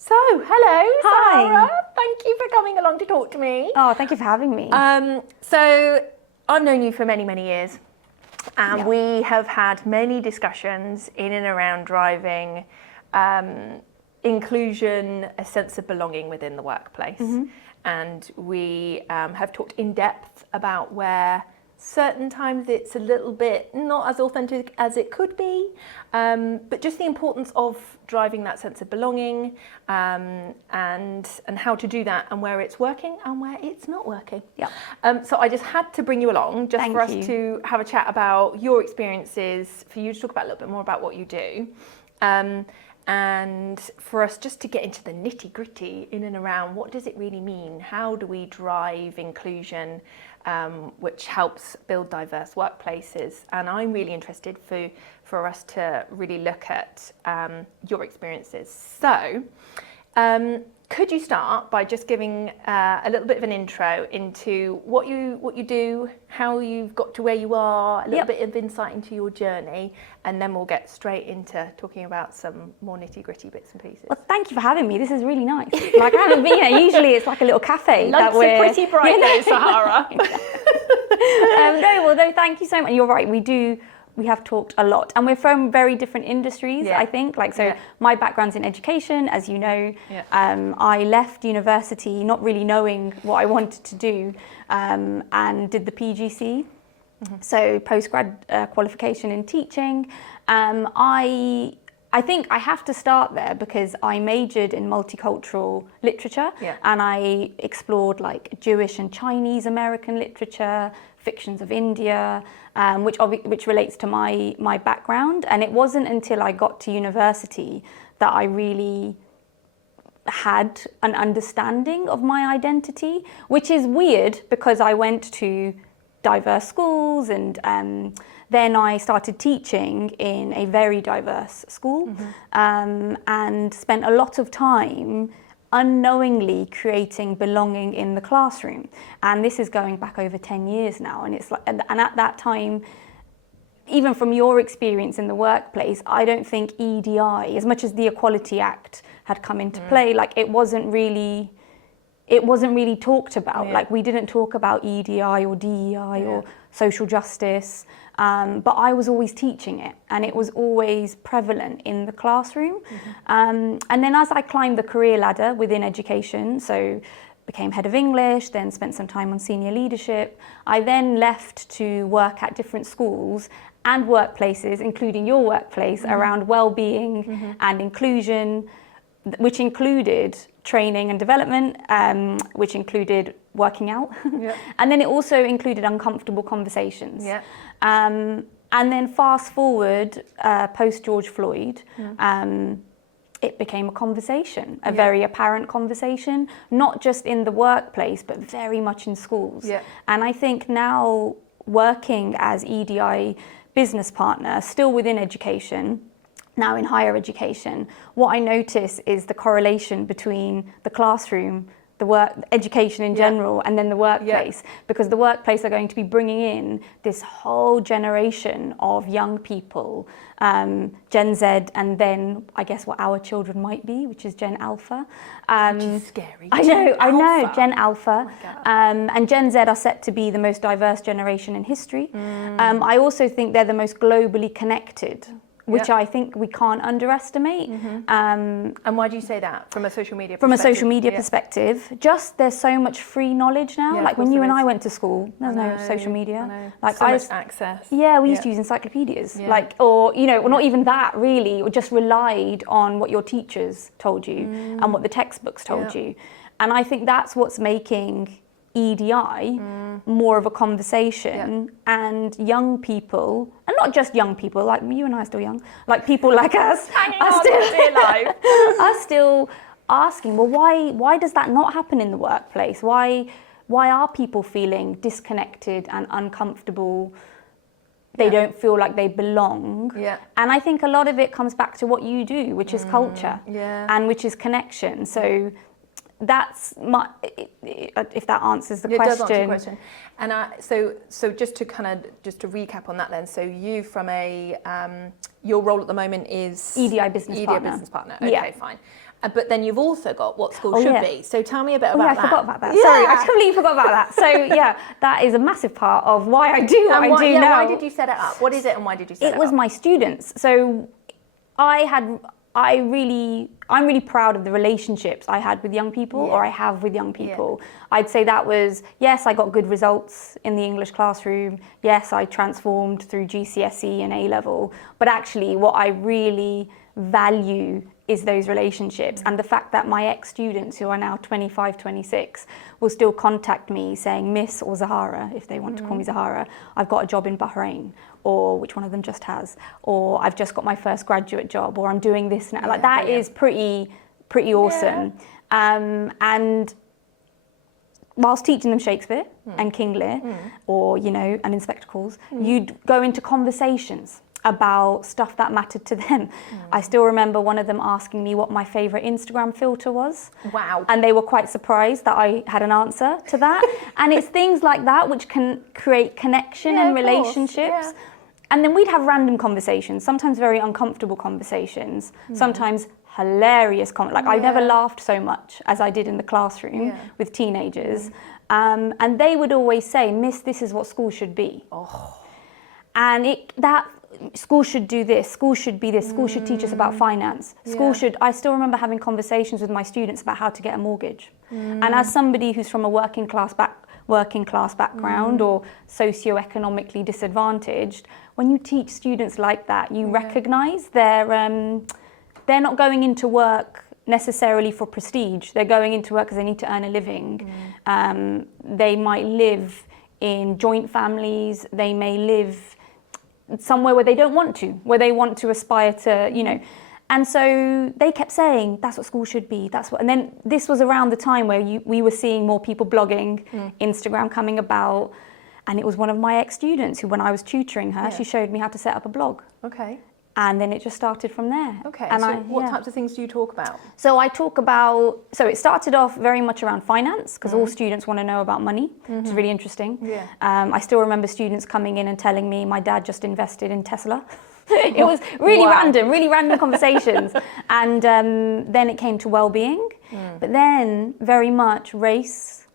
So, hello, Hi. Zahara. Thank you for coming along to talk to me. Oh, thank you for having me. So, I've known you for many, many years, and Yeah. we have had many discussions in and around driving inclusion, a sense of belonging within the workplace. And we have talked in depth about where certain times it's a little bit not as authentic as it could be, but just the importance of driving that sense of belonging, and how to do that, and where it's working and where it's not working. Yeah. So I just had to bring you along just Thank for us you. to have a chat about your experiences, for you to talk about a little bit more about what you do. And for us just to get into the nitty gritty in and around what does it really mean? How do we drive inclusion, which helps build diverse workplaces? And I'm really interested for us to really look at your experiences. So could you start by just giving a little bit of an intro into what you do, how you've got to where you are, a little bit of insight into your journey, and then we'll get straight into talking about some more nitty-gritty bits and pieces. Well, thank you for having me. This is really nice. Like, I haven't been here. Usually it's like a little cafe. Lights are pretty bright though, Zahara. No, thank you so much. You're right, we have talked a lot, and we're from very different industries, I think. My background's in education, as you know. I left university not really knowing what I wanted to do, and did the PGC, so postgrad qualification in teaching. I think I have to start there because I majored in multicultural literature, and I explored like Jewish and Chinese American literature, fictions of India, which relates to my background. And it wasn't until I got to university that I really had an understanding of my identity, which is weird because I went to diverse schools, and then I started teaching in a very diverse school, and spent a lot of time unknowingly creating belonging in the classroom. And this is going back over 10 years now, and it's like, and at that time, even from your experience in the workplace, I don't think EDI, as much as the Equality Act had come into play, like it wasn't really talked about. Like, we didn't talk about EDI or DEI or social justice, but I was always teaching it, and it was always prevalent in the classroom. And then as I climbed the career ladder within education, so became head of English, then spent some time on senior leadership, I then left to work at different schools and workplaces, including your workplace, around wellbeing and inclusion, which included training and development, which included working out. And then it also included uncomfortable conversations. And then fast forward, post George Floyd, it became a conversation, a very apparent conversation, not just in the workplace, but very much in schools. And I think now, working as EDI business partner, still within education, now in higher education, what I notice is the correlation between the classroom, the work, education in general, and then the workplace, because the workplace are going to be bringing in this whole generation of young people, Gen Z, and then I guess what our children might be, which is Gen Alpha. Which is scary. I know, Gen Alpha. Oh my God. And Gen Z are set to be the most diverse generation in history. I also think they're the most globally connected, which I think we can't underestimate. And why do you say that? From a social media perspective? From a social media perspective, just there's so much free knowledge now. Like when you and I went to school, there's no social media. Like so much access. Yeah, we used to use encyclopedias. Like, or, you know, well, not even that really, or just relied on what your teachers told you and what the textbooks told you. And I think that's what's making EDI more of a conversation, and young people, and not just young people, like you and I are still young, like people like us are still asking, well, why does that not happen in the workplace? Why are people feeling disconnected and uncomfortable? They don't feel like they belong. And I think a lot of it comes back to what you do, which is culture, and which is connection. So that's my, if that answers the question. It does answer the question. And so just to recap on that then, so you from a, your role at the moment is? EDI business partner. Okay, fine. But then you've also got what school should be. So tell me a bit about that. I forgot about that. Sorry, I completely forgot about that. So yeah, that is a massive part of why I do what I do now. Why did you set it up? What is it and why did you set it up? It was my students. So I'm really proud of the relationships I had with young people, or I have with young people. I'd say that was, yes, I got good results in the English classroom. Yes, I transformed through GCSE and A-level. But actually what I really value is those relationships, and the fact that my ex-students, who are now 25, 26, will still contact me saying, Miss or Zahara, if they want to call me Zahara, I've got a job in Bahrain, or which one of them just has, or I've just got my first graduate job, or I'm doing this now. Like that is pretty awesome. And whilst teaching them Shakespeare and King Lear, or, you know, and Inspector Calls, you'd go into conversations about stuff that mattered to them. I still remember one of them asking me what my favourite Instagram filter was. Wow. And they were quite surprised that I had an answer to that. And it's things like that which can create connection and relationships. And then we'd have random conversations, sometimes very uncomfortable conversations, sometimes hilarious like I never laughed so much as I did in the classroom with teenagers. And they would always say, Miss, this is what school should be. And school should do this, school should be this, school should teach us about finance. School should, I still remember having conversations with my students about how to get a mortgage. And as somebody who's from a working class background or socioeconomically disadvantaged, when you teach students like that, you recognise they're not going into work necessarily for prestige. They're going into work because they need to earn a living. They might live in joint families. They may live somewhere where they don't want to, where they want to aspire to, you know. And so they kept saying, that's what school should be, that's what, and then this was around the time where we were seeing more people blogging, Instagram coming about, and it was one of my ex-students who, when I was tutoring her, she showed me how to set up a blog. Okay. And then it just started from there. Okay, and so what types of things do you talk about? So I talk about, so it started off very much around finance, because all students want to know about money, which is really interesting. I still remember students coming in and telling me, my dad just invested in Tesla. It was really random conversations. And then it came to wellbeing, but then very much race,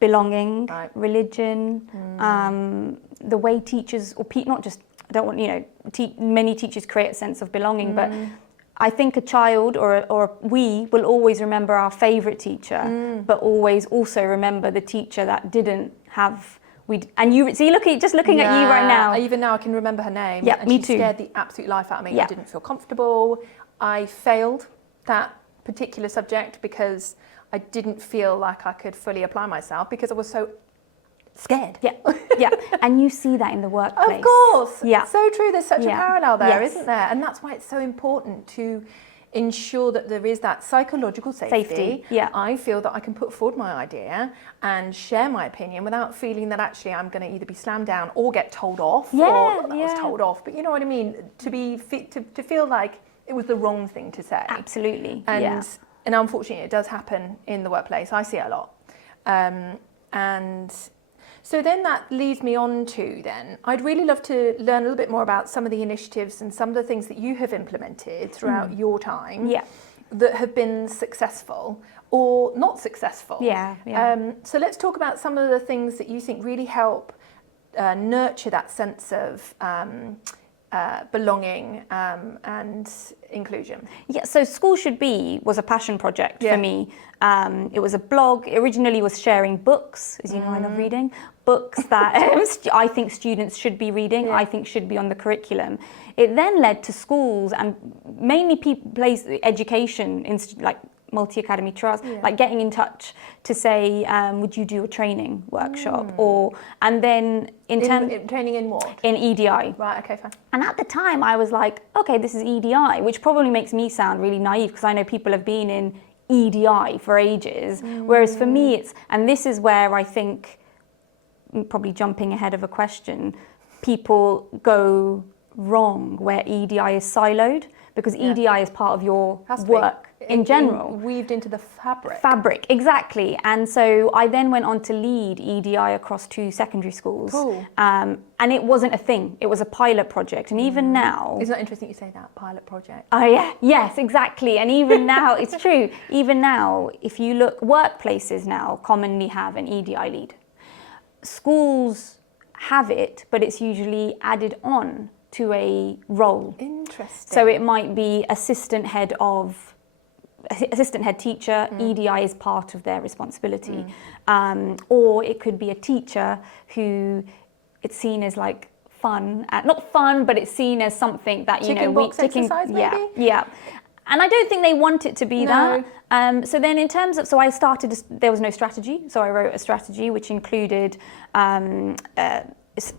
belonging, religion, the way teachers, or not just, I don't want, you know, many teachers create a sense of belonging, but I think a child or we will always remember our favourite teacher, but always also remember the teacher that didn't have. And you see, just looking at you right now. Even now I can remember her name. Yeah, and me she too. scared the absolute life out of me. I didn't feel comfortable. I failed that particular subject because I didn't feel like I could fully apply myself because I was so scared. And you see that in the workplace. Of course. So true. There's such a parallel there, isn't there? And that's why it's so important to ensure that there is that psychological safety. I feel that I can put forward my idea and share my opinion without feeling that actually I'm going to either be slammed down or get told off. I was told off, but you know what I mean? To feel like it was the wrong thing to say. Absolutely. And unfortunately it does happen in the workplace. I see it a lot. And so then that leads me on to then, I'd really love to learn a little bit more about some of the initiatives and some of the things that you have implemented throughout your time that have been successful or not successful. So let's talk about some of the things that you think really help nurture that sense of belonging and inclusion. So School Should Be was a passion project for me. It was a blog. It originally was sharing books, as you know, I love reading. Books that I think students should be reading, I think should be on the curriculum. It then led to schools and mainly education, like multi-academy trusts, like getting in touch to say, would you do a training workshop? And then training in what? In EDI. Right, okay, fine. And at the time I was like, okay, this is EDI, which probably makes me sound really naive because I know people have been in EDI for ages. Whereas for me and this is where I think, probably jumping ahead of a question, people go wrong where EDI is siloed, because EDI is part of your work. in general. Weaved into the fabric. Fabric, exactly. And so I then went on to lead EDI across 2 secondary schools. Cool. And it wasn't a thing. It was a pilot project. And even now... Isn't that interesting you say that, pilot project? Oh, yeah. Yes, exactly. And even now, it's true. Even now, if you look, workplaces now commonly have an EDI lead. Schools have it, but it's usually added on to a role. Interesting. So it might be assistant head teacher, EDI is part of their responsibility. Or it could be a teacher who it's seen as like fun, not fun, but it's seen as something that, you know, exercise maybe? Yeah. And I don't think they want it to be that. So then in terms of, so I started, there was no strategy. So I wrote a strategy which included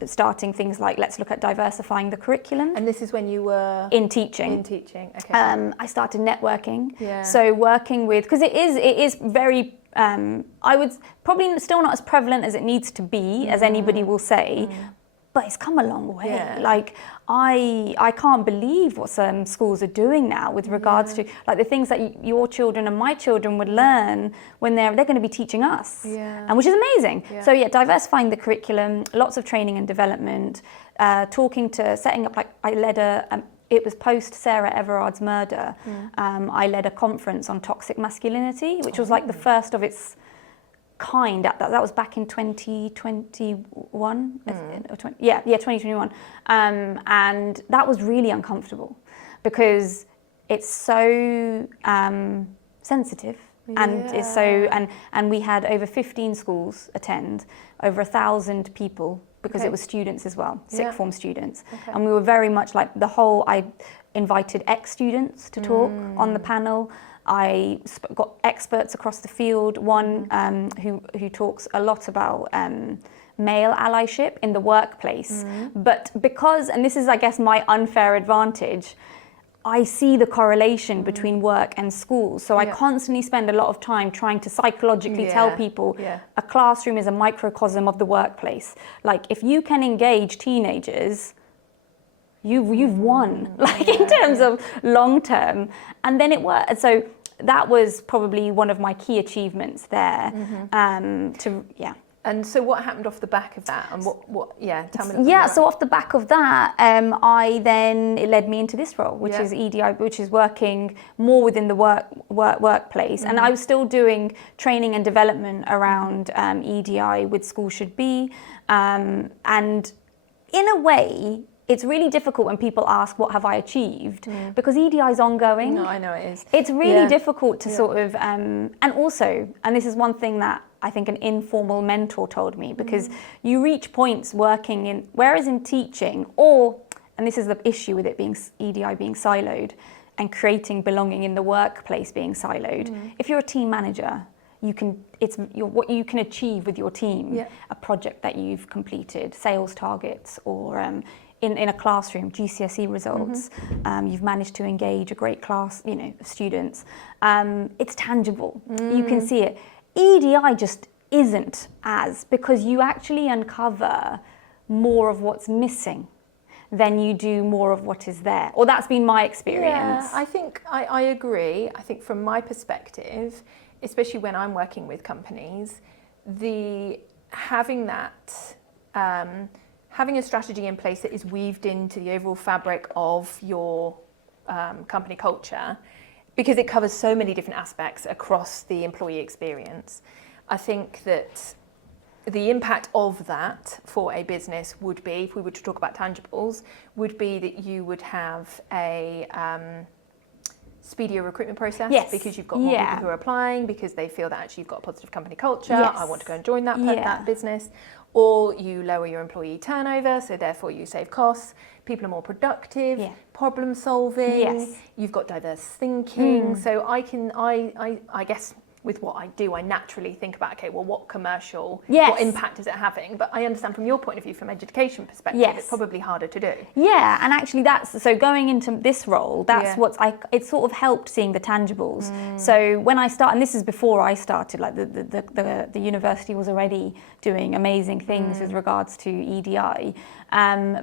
starting things like, let's look at diversifying the curriculum. And this is when you were... In teaching. In teaching, okay. I started networking. Yeah. So working with, because it is very, I would probably still not as prevalent as it needs to be, as anybody will say, but it's come a long way. Yeah. Like, I can't believe what some schools are doing now with regards to like the things that your children and my children would learn when they're going to be teaching us, and which is amazing. Yeah. So yeah, diversifying the curriculum, lots of training and development, setting up, like I led it was post Sarah Everard's murder. I led a conference on toxic masculinity, which was like the first of its kind. That was back in 2021. 2021. And that was really uncomfortable because it's so sensitive, and it's so and we had over 15 schools attend, over 1,000 people, because it was students as well, sixth form students. And we were very much like I invited ex-students to talk on the panel. I got experts across the field, one who talks a lot about male allyship in the workplace. But because, and this is I guess my unfair advantage, I see the correlation between work and school. So I constantly spend a lot of time trying to psychologically tell people a classroom is a microcosm of the workplace. Like if you can engage teenagers, you've won, like in terms of long term. And then it worked. So that was probably one of my key achievements there. And so what happened off the back of that? And tell me. So off the back of that, it led me into this role, which is EDI, which is working more within the workplace. And I was still doing training and development around EDI with School Should Be. And in a way, it's really difficult when people ask, what have I achieved? Because EDI is ongoing. No, I know it is. It's really difficult to sort of, and also, and this is one thing that I think an informal mentor told me, because you reach points working in, whereas in teaching, and this is the issue with it being EDI being siloed and creating belonging in the workplace being siloed. If you're a team manager, what you can achieve with your team, a project that you've completed, sales targets, or in a classroom, GCSE results, you've managed to engage a great class, of students. It's tangible. You can see it. EDI just isn't because you actually uncover more of what's missing than you do more of what is there. Or that's been my experience. Yeah, I think I agree. I think from my perspective, especially when I'm working with companies, having a strategy in place that is weaved into the overall fabric of your company culture, because it covers so many different aspects across the employee experience. I think that the impact of that for a business would be, if we were to talk about tangibles, would be that you would have a speedier recruitment process, because you've got more people who are applying, because they feel that actually you've got a positive company culture, I want to go and join that business. Or you lower your employee turnover, so therefore you save costs, people are more productive, problem solving, you've got diverse thinking. So I guess with what I do, I naturally think about, okay, well, what commercial, Yes. what impact is it having? But I understand from your point of view, from education perspective, Yes. it's probably harder to do. Yeah, and actually so going into this role, that's Yeah. it sort of helped seeing the tangibles. So when I started, and this is before I started, like the university was already doing amazing things with regards to EDI,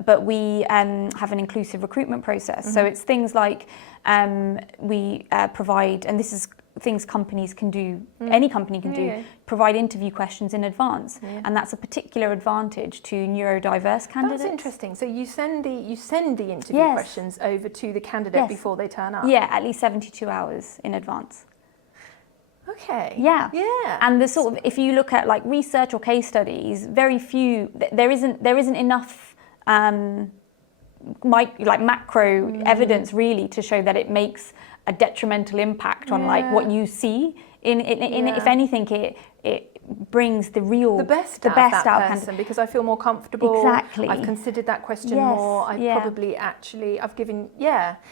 but we have an inclusive recruitment process. So it's things like we provide, and this is things companies can do, any company can do, provide interview questions in advance, and that's a particular advantage to neurodiverse candidates. That's interesting. So you send the interview questions over to the candidate before they turn up. Yeah, at least 72 hours in advance. Okay. Yeah. Yeah. And the sort of, if you look at like research or case studies, very few, there isn't enough macro evidence really to show that it makes a detrimental impact on like what you see in if anything it brings the best out of that person, because I feel more comfortable. Exactly. I've considered that question more. I've given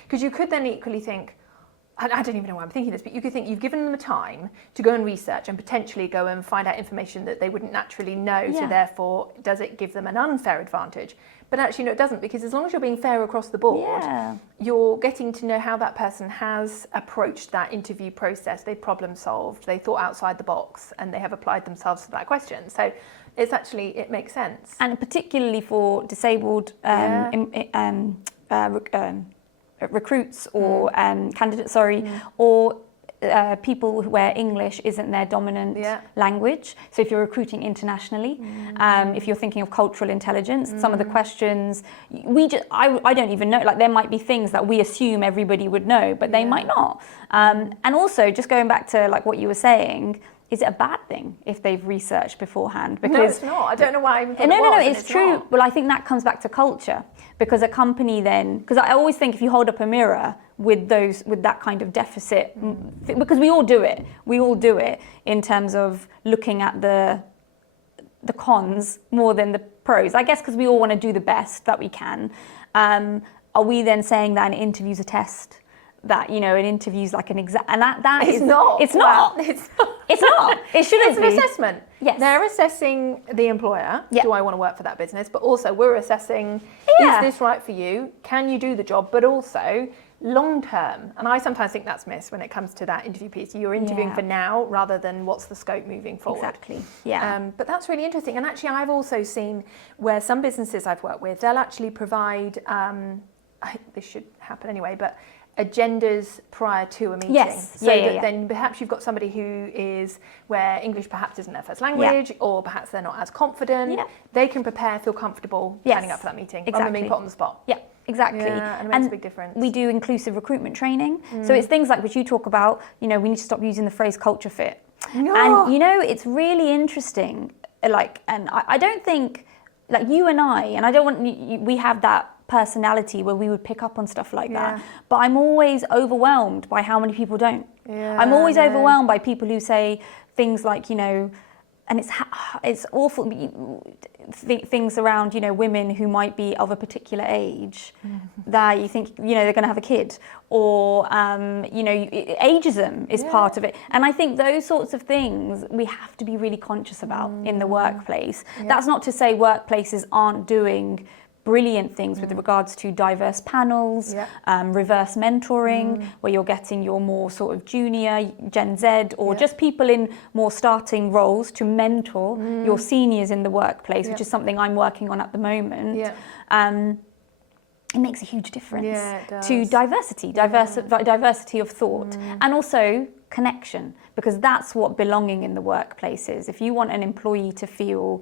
because you could then equally think, I don't even know why I'm thinking this, but you could think you've given them the time to go and research and potentially go and find out information that they wouldn't naturally know. So therefore, does it give them an unfair advantage? But actually, no, it doesn't, because as long as you're being fair across the board, you're getting to know how that person has approached that interview process. They problem solved, they thought outside the box, and they have applied themselves to that question. So it makes sense. And particularly for disabled recruits or candidates, or people where English isn't their dominant language. So if you're recruiting internationally, if you're thinking of cultural intelligence, some of the questions I don't even know. Like there might be things that we assume everybody would know, but they might not. And also, just going back to like what you were saying, is it a bad thing if they've researched beforehand? Because no, it's not. I don't know why I even thought No, it's true. Not. Well, I think that comes back to culture, because a company then, because I always think if you hold up a mirror with that kind of deficit, because we all do it in terms of looking at the cons more than the pros. I guess because we all want to do the best that we can. Are we then saying that an interview's a test? That an interview's like an exam, and that it's is not. It's not. It's not. It's not. It shouldn't be. It's an assessment. Yes. They're assessing the employer. Yeah. Do I want to work for that business? But also we're assessing, is this right for you? Can you do the job? But also long term. And I sometimes think that's missed when it comes to that interview piece. You're interviewing for now rather than what's the scope moving forward. Exactly. Yeah. But that's really interesting. And actually, I've also seen where some businesses I've worked with, they'll actually provide. This should happen anyway, but agendas prior to a meeting. Yes. So then perhaps you've got somebody who is where English perhaps isn't their first language, or perhaps they're not as confident. Yeah. They can prepare, feel comfortable turning up for that meeting rather than being put on the spot. Yeah. Exactly. Yeah, and it makes a big difference. We do inclusive recruitment training. So it's things like which you talk about, we need to stop using the phrase culture fit. No. And it's really interesting. Like, and I don't think, like you and I don't want, we have that personality where we would pick up on stuff like that. But I'm always overwhelmed by how many people don't. Yeah, I'm always overwhelmed by people who say things like, and it's awful, things around, women who might be of a particular age that you think, they're going to have a kid, or, ageism is part of it. And I think those sorts of things we have to be really conscious about in the workplace. Yeah. That's not to say workplaces aren't doing brilliant things with regards to diverse panels, reverse mentoring, where you're getting your more sort of junior Gen Z or just people in more starting roles to mentor your seniors in the workplace, which is something I'm working on at the moment. It makes a huge difference to diversity of thought, and also connection, because that's what belonging in the workplace is. If you want an employee to feel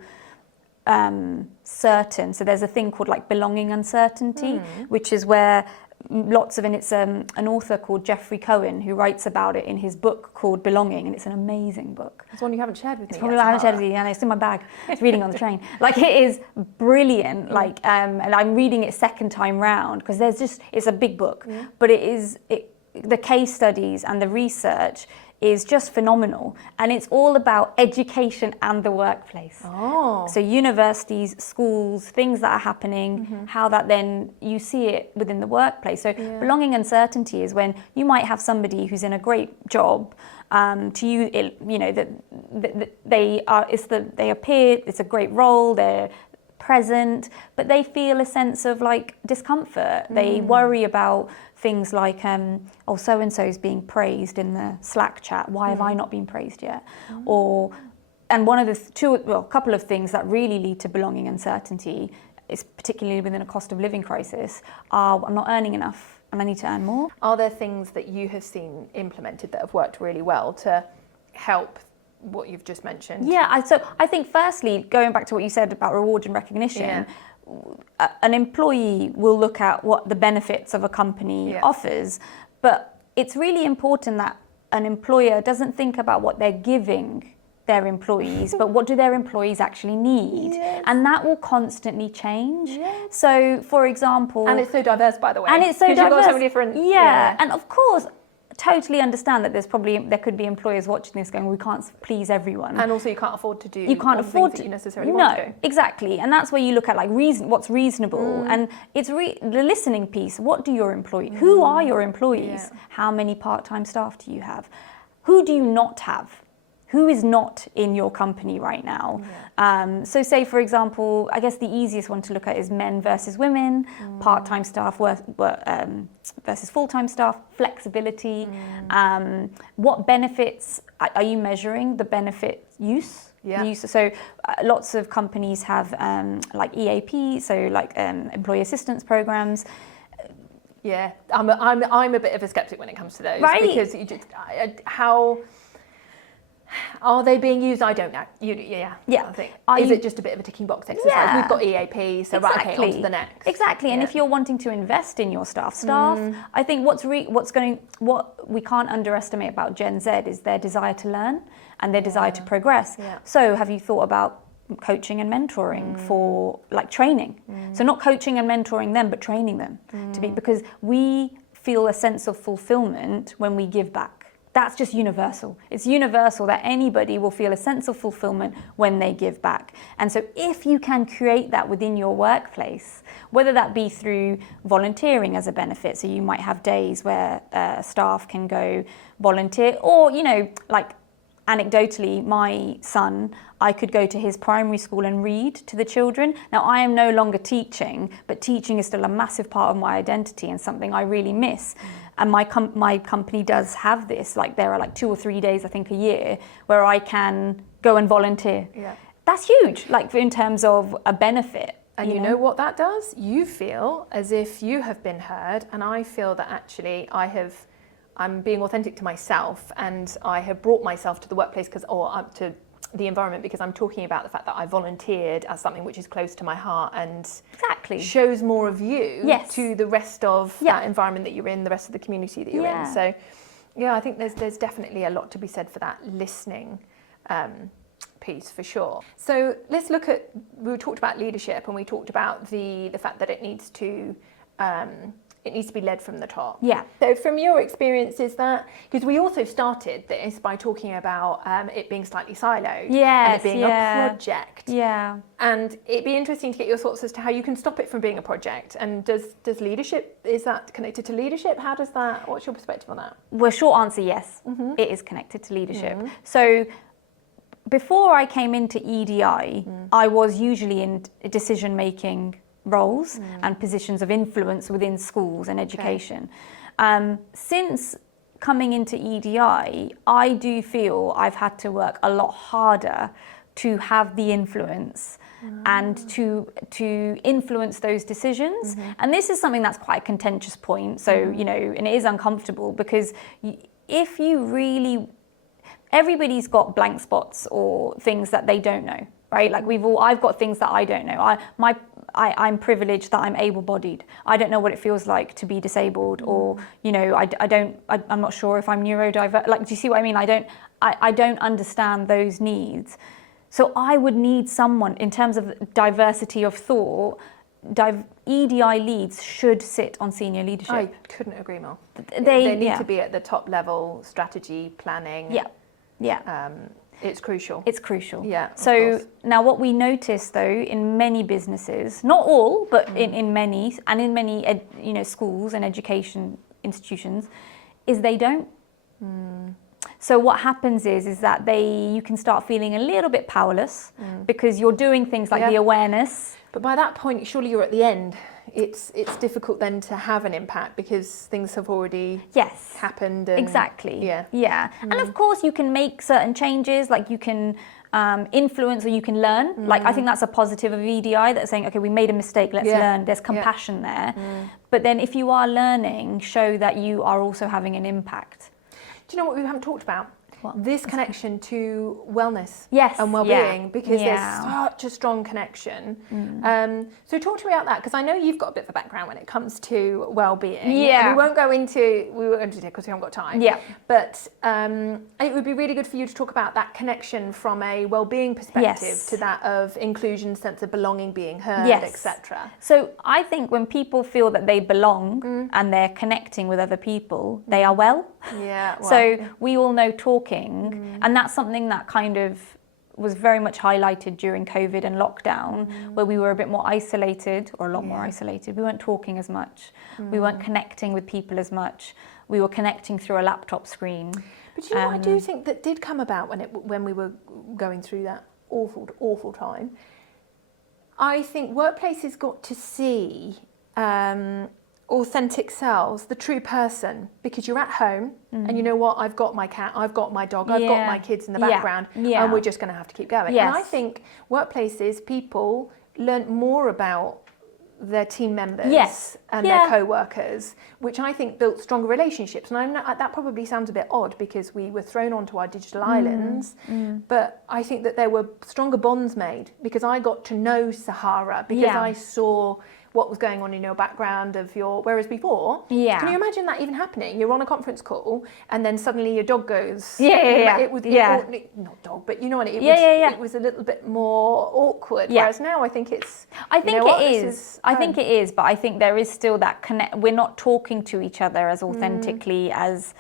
certain. So there's a thing called like belonging uncertainty, which is where and it's an author called Jeffrey Cohen who writes about it in his book called Belonging, and it's an amazing book. It's one you haven't shared with me. It's probably I haven't shared with you, and it's in my bag. It's reading on the train. Like it is brilliant. Like and I'm reading it second time round because it's a big book, but the case studies and the research is just phenomenal, and it's all about education and the workplace. So universities, schools, things that are happening, how that then you see it within the workplace. So belonging uncertainty is when you might have somebody who's in a great job, to you, that they appear, it's a great role, they're present, but they feel a sense of like discomfort. They worry about things like, oh, so-and-so's being praised in the Slack chat. Why have I not been praised yet? And one of the a couple of things that really lead to belonging uncertainty is, particularly within a cost of living crisis, are I'm not earning enough and I need to earn more. Are there things that you have seen implemented that have worked really well to help what you've just mentioned? Yeah, so I think firstly, going back to what you said about reward and recognition, an employee will look at what the benefits of a company offers, but it's really important that an employer doesn't think about what they're giving their employees, but what do their employees actually need? And that will constantly change. So, for example... And it's so diverse, by the way. And it's so diverse. You've got so many different... And of course, totally understand that there could be employers watching this going, we can't please everyone. And also you can't afford to do you can't afford things to, that you necessarily want to do. Exactly. And that's where you look at like what's reasonable. And it's the listening piece. What do your employees, who are your employees? How many part-time staff do you have? Who do you not have? Who is not in your company right now? So say, for example, I guess the easiest one to look at is men versus women, part-time staff versus full-time staff, flexibility. What benefits are you measuring? The benefit use? So lots of companies have like EAP, so like employee assistance programs. Yeah, I'm a bit of a skeptic when it comes to those, because you just how are they being used? I don't know. I think is it just a bit of a ticking box exercise? We've got EAP, so right, okay, on to the next. Exactly, and if you're wanting to invest in your staff, I think what we can't underestimate about Gen Z is their desire to learn and their desire to progress. So have you thought about coaching and mentoring for like training? So not coaching and mentoring them, but training them to be, because we feel a sense of fulfillment when we give back. That's just universal. It's universal that anybody will feel a sense of fulfillment when they give back. And so if you can create that within your workplace, whether that be through volunteering as a benefit, so you might have days where staff can go volunteer, or, like anecdotally, my son, I could go to his primary school and read to the children. Now, I am no longer teaching, but teaching is still a massive part of my identity and something I really miss. And my company does have this, like there are like 2 or 3 days, I think, a year where I can go and volunteer. That's huge, like in terms of a benefit. And you know what that does? You feel as if you have been heard, and I feel that actually I'm being authentic to myself, and I have brought myself to the workplace up to the environment because I'm talking about the fact that I volunteered as something which is close to my heart and shows more of you to the rest of that environment that you're in, the rest of the community that you're in. So I think there's definitely a lot to be said for that listening piece, for sure. So let's look at, we talked about leadership, and we talked about the fact that it needs to be led from the top. So from your experience, is that, because we also started this by talking about it being slightly siloed and it being a project. And it'd be interesting to get your thoughts as to how you can stop it from being a project. And does leadership, is that connected to leadership? What's your perspective on that? Well, short answer, yes, it is connected to leadership. So before I came into EDI, I was usually in decision-making roles and positions of influence within schools and education. Since coming into EDI, I do feel I've had to work a lot harder to have the influence and to influence those decisions. And this is something that's quite a contentious point. So, and it is uncomfortable because if you really, everybody's got blank spots or things that they don't know, right? Like I've got things that I don't know. I'm privileged that I'm able-bodied. I don't know what it feels like to be disabled, or I'm not sure if I'm neurodiverse. Like, do you see what I mean? I don't understand those needs. So I would need someone, in terms of diversity of thought, EDI leads should sit on senior leadership. I couldn't agree more. They need yeah. to be at the top level, strategy, planning. Yeah, yeah. It's crucial. It's crucial. Yeah. So now what we notice though in many businesses, not all, but in many, and in many schools and education institutions, is they don't. So what happens is that you can start feeling a little bit powerless because you're doing things like the awareness. But by that point, surely you're at the end. It's difficult then to have an impact because things have already happened. And exactly. Yeah. And of course you can make certain changes, like you can influence or you can learn. Like I think that's a positive of EDI, that's saying, okay, we made a mistake, let's learn. There's compassion there. But then if you are learning, show that you are also having an impact. Do you know what we haven't talked about? This connection to wellness and well-being, because there's such a strong connection. So talk to me about that, because I know you've got a bit of a background when it comes to well-being. And we won't go into it because we haven't got time. But it would be really good for you to talk about that connection from a well-being perspective to that of inclusion, sense of belonging, being heard, etc. So I think when people feel that they belong and they're connecting with other people, they are well. We all know talking, and that's something that kind of was very much highlighted during COVID and lockdown, where we were a bit more isolated, or a lot more isolated. We weren't talking as much. We weren't connecting with people as much. We were connecting through a laptop screen. But you know what I do think that did come about when we were going through that awful time? I think workplaces got to see authentic selves, the true person, because you're at home and you know what, I've got my cat, I've got my dog, I've got my kids in the background, and we're just going to have to keep going. And I think workplaces, people learnt more about their team members and their co-workers, which I think built stronger relationships. And that probably sounds a bit odd because we were thrown onto our digital islands, but I think that there were stronger bonds made because I got to know Zahara, because I saw what was going on in your background whereas before, can you imagine that even happening? You're on a conference call and then suddenly your dog goes. It was not dog, but you know what it was a little bit more awkward. Whereas now I think it's. I think it is, but I think there is still that connect. We're not talking to each other as authentically as.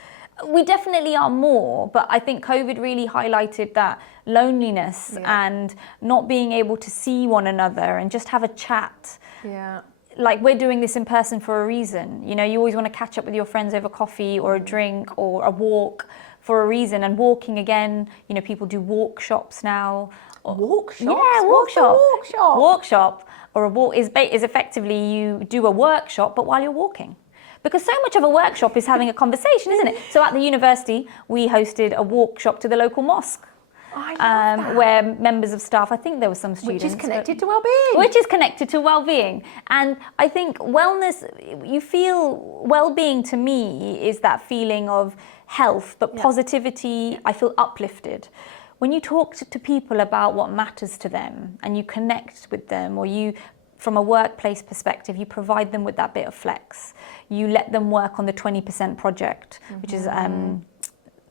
We definitely are more, but I think COVID really highlighted that loneliness and not being able to see one another and just have a chat. Like, we're doing this in person for a reason. You know, you always want to catch up with your friends over coffee or a drink or a walk for a reason. And walking again, you know, people do workshops now. Workshops? Yeah, workshop. Workshop or a walk is effectively you do a workshop, but while you're walking. Because so much of a workshop is having a conversation, isn't it? So at the university, we hosted a workshop to the local mosque. Where members of staff, I think there were some students. Which is connected to well-being. Which is connected to well-being. And I think wellness, you feel well-being to me is that feeling of health, but positivity, I feel uplifted. When you talk to people about what matters to them and you connect with them, or you, from a workplace perspective, you provide them with that bit of flex. You let them work on the 20% project, which is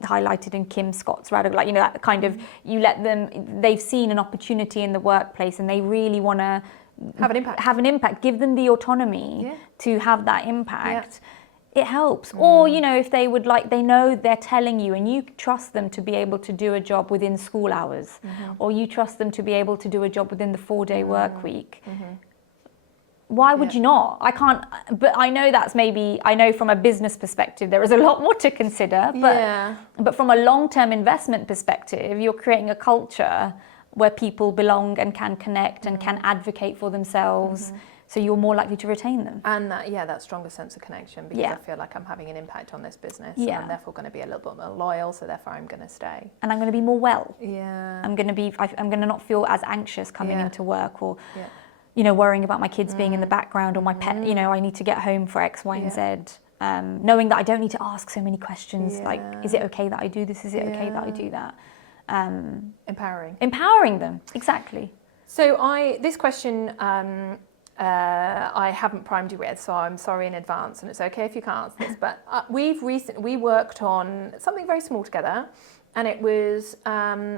highlighted in Kim Scott's radical, like, you know, that kind of, you let them, they've seen an opportunity in the workplace and they really want to have an impact, give them the autonomy to have that impact. It helps. Or, you know, if they would like, they know they're telling you and you trust them to be able to do a job within school hours, or you trust them to be able to do a job within the 4-day work week. Why would you not? I can't, but I know that's maybe, I know from a business perspective, there is a lot more to consider, but from a long-term investment perspective, you're creating a culture where people belong and can connect and can advocate for themselves. So you're more likely to retain them. And that stronger sense of connection, because I feel like I'm having an impact on this business and I'm therefore going to be a little bit more loyal, so therefore I'm going to stay. And I'm going to be more well. I'm going to not feel as anxious coming into work, or you know, worrying about my kids being in the background, or my pet, you know, I need to get home for X, Y, and Z. Knowing that I don't need to ask so many questions, like, is it okay that I do this? Is it okay that I do that? Empowering them, exactly. So this question, I haven't primed you with, so I'm sorry in advance, and it's okay if you can't answer this, but we worked on something very small together, and it was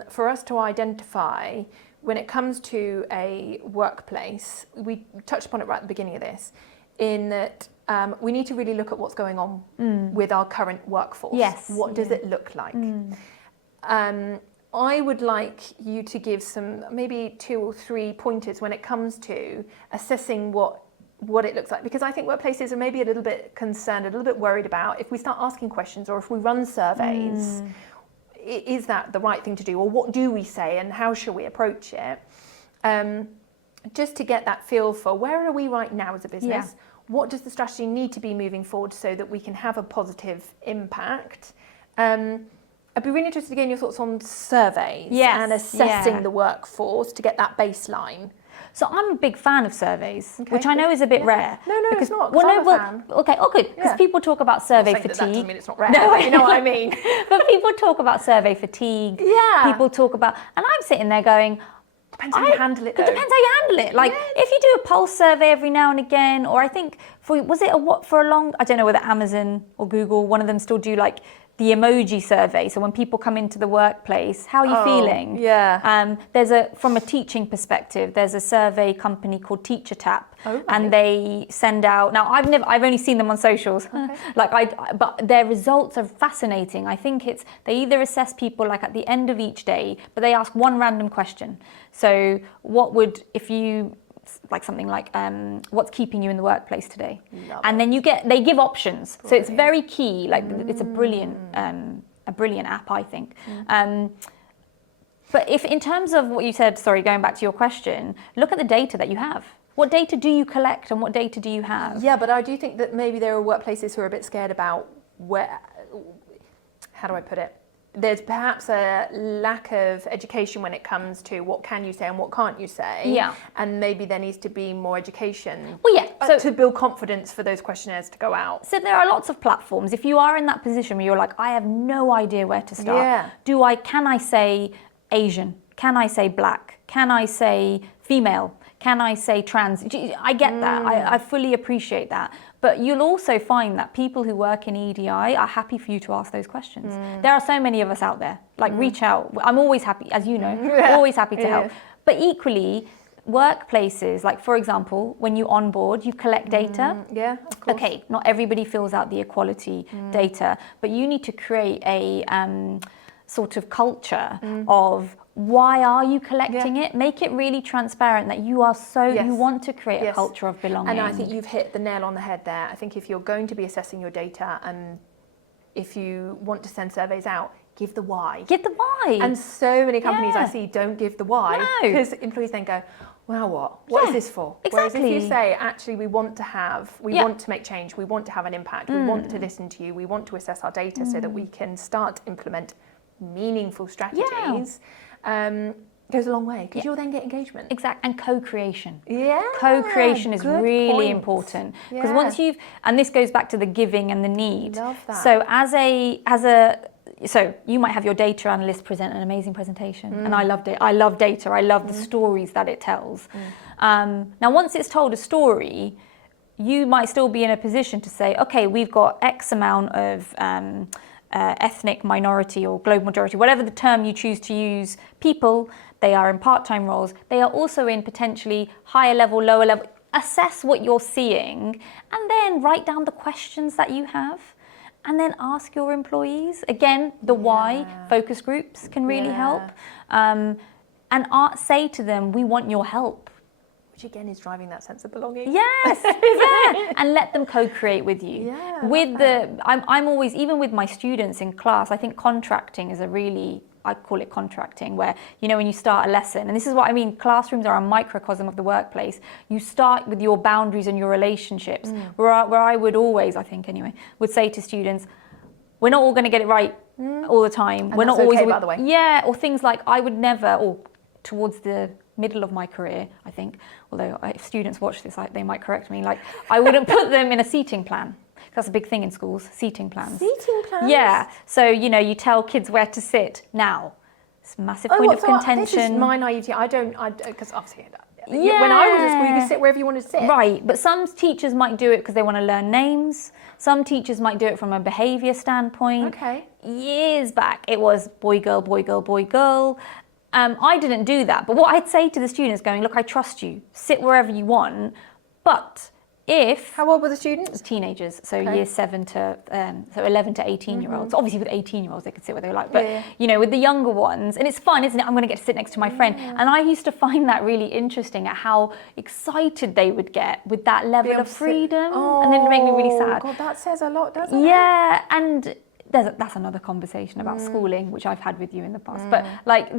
for us to identify when it comes to a workplace, we touched upon it right at the beginning of this, in that we need to really look at what's going on with our current workforce. Yes. What does it look like? I would like you to give some, maybe 2 or 3 pointers when it comes to assessing what it looks like, because I think workplaces are maybe a little bit concerned, a little bit worried about if we start asking questions or if we run surveys, is that the right thing to do, or what do we say and how shall we approach it? Just to get that feel for where are we right now as a business? What does the strategy need to be moving forward so that we can have a positive impact? I'd be really interested to get your thoughts on surveys and assessing the workforce to get that baseline. So I'm a big fan of surveys, which I know is a bit rare. No, it's not. Well, I'm a fan. Okay, good. Because people talk about survey fatigue. That doesn't mean it's not rare. No, you know what I mean. But people talk about survey fatigue. Yeah. People talk about, and I'm sitting there going, depends how you handle it, though. It depends how you handle it. Like, if you do a pulse survey every now and again, or I think, I don't know whether Amazon or Google, one of them still do like the emoji survey. So when people come into the workplace, how are you feeling? Yeah. From a teaching perspective, there's a survey company called Teacher Tap, and they send out. Now I've only seen them on socials, but their results are fascinating. I think they either assess people like at the end of each day, but they ask one random question. So something like what's keeping you in the workplace today? And then they give options. Brilliant. So it's very key. Like it's a brilliant app, I think. But if in terms of what you said, going back to your question, look at the data that you have. What data do you collect and what data do you have? Yeah, but I do think that maybe there are workplaces who are a bit scared about how do I put it? There's perhaps a lack of education when it comes to what can you say and what can't you say. Yeah. And maybe there needs to be more education. Well, yeah. So to build confidence for those questionnaires to go out. So there are lots of platforms. If you are in that position where you're like, I have no idea where to start. Yeah. Can I say Asian? Can I say black? Can I say female? Can I say trans? I get that. I fully appreciate that. But you'll also find that people who work in EDI are happy for you to ask those questions. There are so many of us out there. Like, reach out. I'm always happy, as you know, always happy to help. But equally, workplaces, like for example, when you onboard, you collect data. Yeah, of course. Okay, not everybody fills out the equality data, but you need to create a sort of culture of why are you collecting it? Make it really transparent that you are you want to create a culture of belonging. And I think you've hit the nail on the head there. I think if you're going to be assessing your data and if you want to send surveys out, give the why. Give the why. And so many companies I see don't give the why because employees then go, well, what is this for? Exactly. Whereas if you say, actually, we want to make change, we want to have an impact, we want to listen to you, we want to assess our data so that we can start to implement meaningful strategies, goes a long way because you'll then get engagement. Exactly, and co-creation. Yeah, co-creation is really important because once and this goes back to the giving and the need. Love that. So so you might have your data analyst present an amazing presentation, and I loved it. I love data. I love the stories that it tells. Now, once it's told a story, you might still be in a position to say, okay, we've got X amount of ethnic minority or global majority, whatever the term you choose to use, people, they are in part-time roles. They are also in potentially higher level, lower level. Assess what you're seeing and then write down the questions that you have and then ask your employees. Again, the why, focus groups can really help. And say to them, we want your help. Which again is driving that sense of belonging. Yes, and let them co-create with you. Yeah, I'm always, even with my students in class, I think contracting is I call it contracting, where, when you start a lesson, and this is what I mean, classrooms are a microcosm of the workplace. You start with your boundaries and your relationships, where I would always, I think anyway, would say to students, we're not all going to get it right all the time. And we're that's not always, okay, by the way. Yeah, or things like I would never, or towards the middle of my career, I think, although if students watch this, they might correct me, like I wouldn't put them in a seating plan. That's a big thing in schools, seating plans. Seating plans? Yeah, so you tell kids where to sit. Now, it's a massive point of contention. This is my naivety. Because obviously, when I was at school, you could sit wherever you wanted to sit. Right, but some teachers might do it because they want to learn names. Some teachers might do it from a behaviour standpoint. Okay. Years back, it was boy, girl, boy, girl, boy, girl. I didn't do that. But what I'd say to the students going, look, I trust you, sit wherever you want, but if... How old were the students? Teenagers, so year 7 to, so 11 to 18-year-olds. Obviously with 18-year-olds, they could sit where they like, but you know, with the younger ones, and it's fun, isn't it? I'm gonna get to sit next to my friend. And I used to find that really interesting at how excited they would get with that level of freedom. And then it made me really sad. God, that says a lot, doesn't it? Yeah, and that's another conversation about schooling, which I've had with you in the past. But like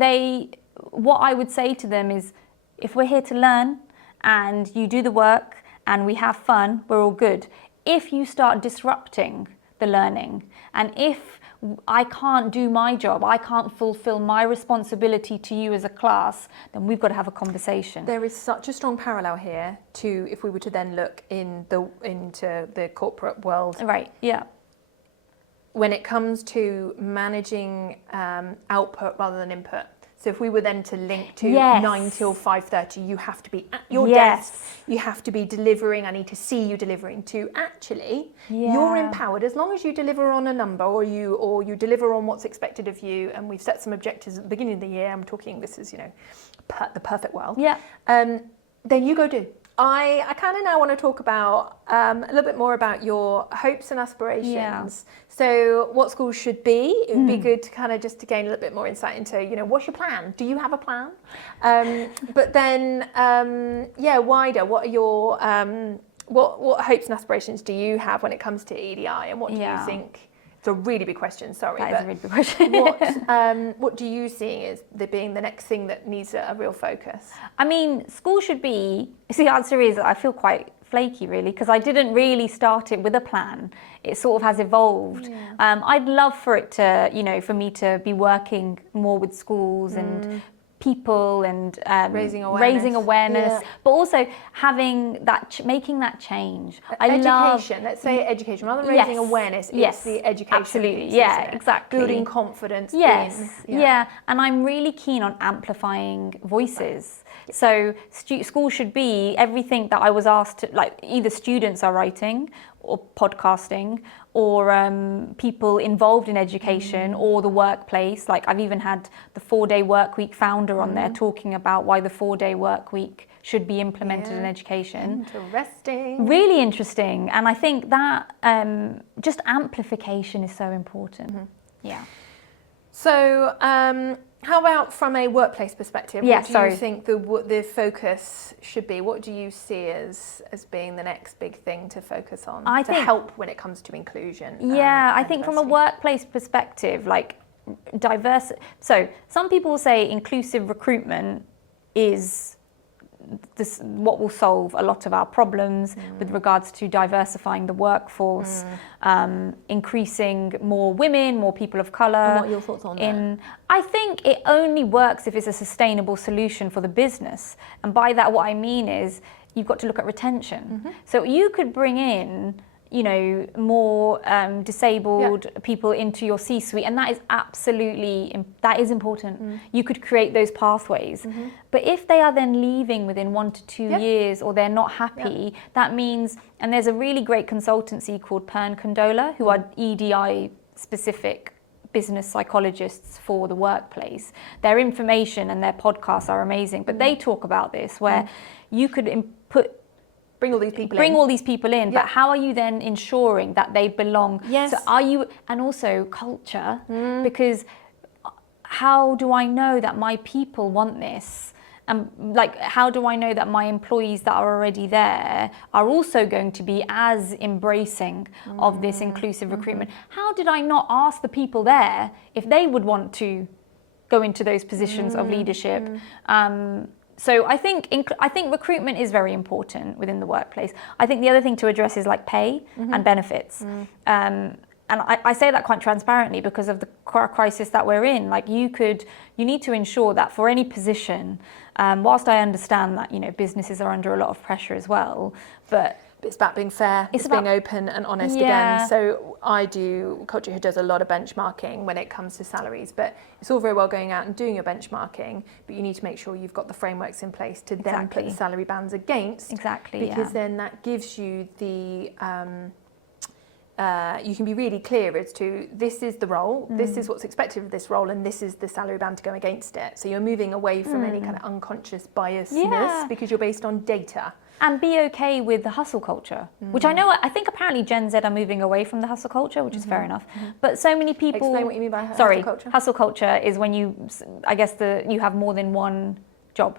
what I would say to them is, if we're here to learn and you do the work and we have fun, we're all good. If you start disrupting the learning, and if I can't do my job, I can't fulfill my responsibility to you as a class, then we've got to have a conversation. There is such a strong parallel here to if we were to then look into the corporate world. Right, yeah. When it comes to managing output rather than input. So if we were then to link to 9 till 5:30, you have to be at your desk, you have to be delivering, I need to see you delivering, to actually, you're empowered as long as you deliver on a number or you deliver on what's expected of you, and we've set some objectives at the beginning of the year, I'm talking, this is, you know, the perfect world, then you go do. I kind of now want to talk about a little bit more about your hopes and aspirations. Yeah. So what schools should be. It would be good to kind of just to gain a little bit more insight into, you know, what's your plan? Do you have a plan? But then, wider, what are your, what hopes and aspirations do you have when it comes to EDI, and what do you think? It's a really big question, sorry. That is a really big question. What do you see as being the next thing that needs a real focus? I mean, school should be, the answer is I feel quite flaky really, because I didn't really start it with a plan. It sort of has evolved. Yeah. I'd love for it to, you know, for me to be working more with schools and people and raising awareness, but also having that, making that change. Education, let's say education, rather than raising awareness, it's the education. Absolutely, piece, exactly. Building confidence. And I'm really keen on amplifying voices. So school should be everything that I was asked to, like either students are writing or podcasting, or people involved in education or the workplace. Like I've even had the 4-day work week founder on there talking about why the 4-day work week should be implemented in education. Interesting. Really interesting. And I think that just amplification is so important. Yeah. So how about from a workplace perspective? What do you think the focus should be? What do you see as being the next big thing to focus on to help when it comes to inclusion? I think from a workplace perspective, like diverse. So some people will say inclusive recruitment is what will solve a lot of our problems with regards to diversifying the workforce, increasing more women, more people of colour. And what are your thoughts on that? I think it only works if it's a sustainable solution for the business. And by that, what I mean is you've got to look at retention. So you could bring in, you know, more disabled people into your C-suite, and that is absolutely, that is important. You could create those pathways. But if they are then leaving within 1 to 2 years, or they're not happy, that means, and there's a really great consultancy called Pern Condola, who are EDI specific business psychologists for the workplace. Their information and their podcasts are amazing, but they talk about this, where you could bring all these people in, but how are you then ensuring that they belong? So are you, and also culture, because how do I know that my people want this? And like, how do I know that my employees that are already there are also going to be as embracing of this inclusive recruitment? How did I not ask the people there if they would want to go into those positions of leadership? So I think recruitment is very important within the workplace. I think the other thing to address is like pay and benefits. And I say that quite transparently because of the crisis that we're in. Like you need to ensure that for any position, whilst I understand that, you know, businesses are under a lot of pressure as well, but it's about being fair, it's being open and honest again. So Culture does a lot of benchmarking when it comes to salaries, but it's all very well going out and doing your benchmarking, but you need to make sure you've got the frameworks in place to then put the salary bands against. Exactly, because then that gives you the you can be really clear as to this is the role, this is what's expected of this role, and this is the salary band to go against it. So you're moving away from any kind of unconscious biasness because you're based on data. And be okay with the hustle culture, which I think apparently Gen Z are moving away from the hustle culture, which is fair enough. But so many people... Explain what you mean by hustle culture. Hustle culture is when you have more than one job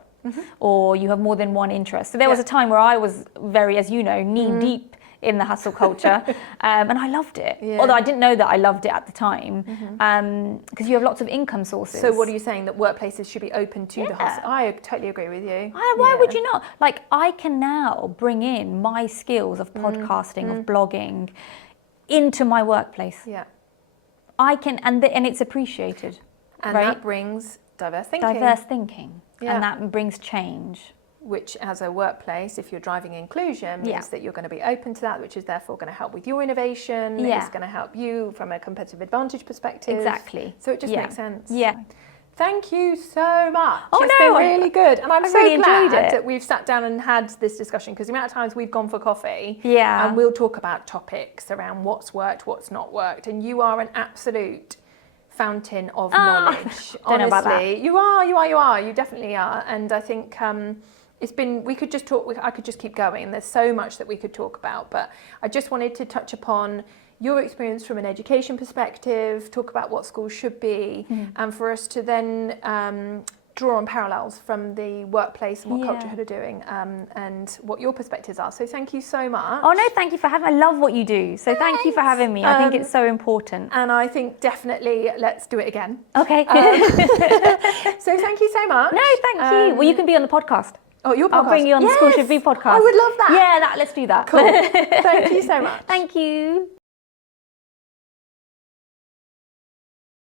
or you have more than one interest. So there was a time where I was very, as you know, knee deep in the hustle culture, and I loved it. Although I didn't know that I loved it at the time, because you have lots of income sources. So what are you saying, that workplaces should be open to the hustle? I totally agree with you. Why would you not? Like, I can now bring in my skills of podcasting, of blogging, into my workplace. Yeah. I can, and it's appreciated. And that brings diverse thinking. Diverse thinking. And that brings change. Which, as a workplace, if you're driving inclusion, means that you're going to be open to that, which is therefore going to help with your innovation. It's going to help you from a competitive advantage perspective. Exactly. So it just makes sense. Yeah. Thank you so much. Oh, it's been really good. And I'm so really glad enjoyed it. that we've sat down and had this discussion, because the amount of times we've gone for coffee and we'll talk about topics around what's worked, what's not worked. And you are an absolute fountain of knowledge. Don't know about that. You are. You definitely are. And I think... we could just talk, I could just keep going. There's so much that we could talk about, but I just wanted to touch upon your experience from an education perspective, talk about what schools should be, and for us to then draw on parallels from the workplace and what Culturehood are doing, and what your perspectives are. So thank you so much. Oh no, thank you for having me. I love what you do. So thank you for having me. I think it's so important. And I think definitely let's do it again. Okay. So thank you so much. No, thank you. Well, you can be on the podcast. Oh, your podcast. I'll bring you on the School Should Be podcast. I would love that. Yeah, let's do that. Cool. Thank you so much. Thank you.